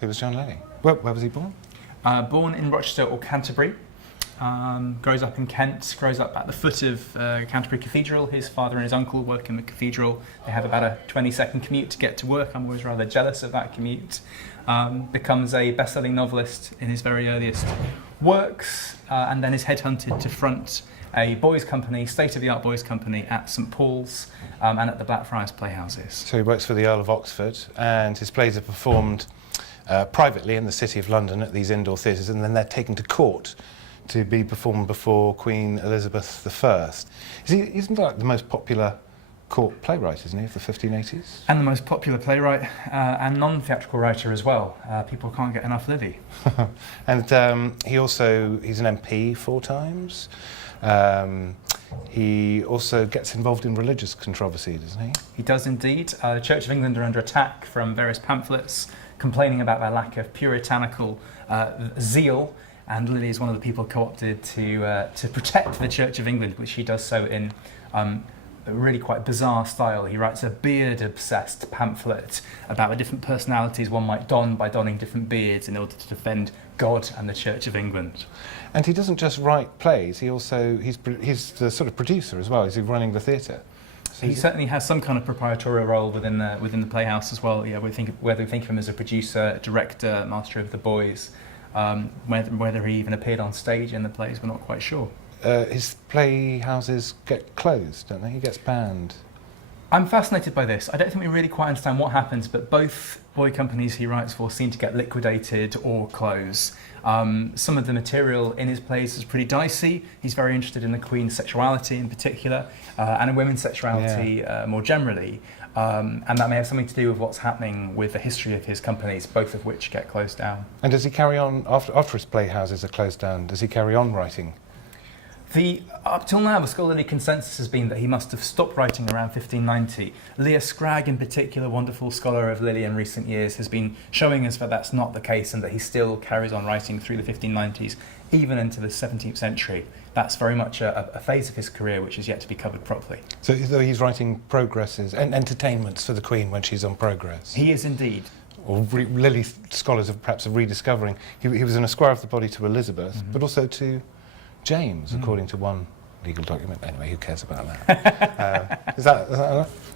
Who was John Lyly? Where was he born? Born in Rochester or Canterbury. Grows up in Kent, grows up at the foot of Canterbury Cathedral. His father and his uncle work in the cathedral. They have about a 20-second commute to get to work. I'm always rather jealous of that commute. Becomes a best-selling novelist in his very earliest works, and then is headhunted to front a boys' company, state-of-the-art boys' company at St Paul's and at the Blackfriars Playhouses. So he works for the Earl of Oxford, and his plays are performed privately in the City of London at these indoor theatres, and then they're taken to court to be performed before Queen Elizabeth I. Isn't like the most popular court playwright, isn't he, of the 1580s? And the most popular playwright and non-theatrical writer as well. People can't get enough Lyly. And he's an MP 4 times. He also gets involved in religious controversy, doesn't he? He does indeed. The Church of England are under attack from various pamphlets complaining about their lack of puritanical zeal, and Lyly is one of the people co-opted to protect the Church of England, which he does so in a really quite bizarre style. He writes a beard-obsessed pamphlet about the different personalities one might don by donning different beards in order to defend God and the Church of England. And he doesn't just write plays, he's the sort of producer as well. Is he running the theatre? So he certainly has some kind of proprietorial role within the Playhouse as well. Yeah, whether we think of him as a producer, director, master of the boys, whether he even appeared on stage in the plays, we're not quite sure. His playhouses get closed, don't they? He gets banned. I'm fascinated by this. I don't think we really quite understand what happens, but both boy companies he writes for seem to get liquidated or close. Some of the material in his plays is pretty dicey. He's very interested in the Queen's sexuality in particular, and in women's sexuality more generally. And that may have something to do with what's happening with the history of his companies, both of which get closed down. And does he carry on, after his playhouses are closed down, does he carry on writing? Up till now, the scholarly consensus has been that he must have stopped writing around 1590. Leah Scragg, in particular, wonderful scholar of Lyly in recent years, has been showing us that that's not the case and that he still carries on writing through the 1590s, even into the 17th century. That's very much a phase of his career which is yet to be covered properly. So he's writing progresses and entertainments for the Queen when she's on progress? He is indeed. Or Lyly scholars are perhaps rediscovering. He was an esquire of the body to Elizabeth, but also to James, according to one legal document. Anyway, who cares about that? Is that enough?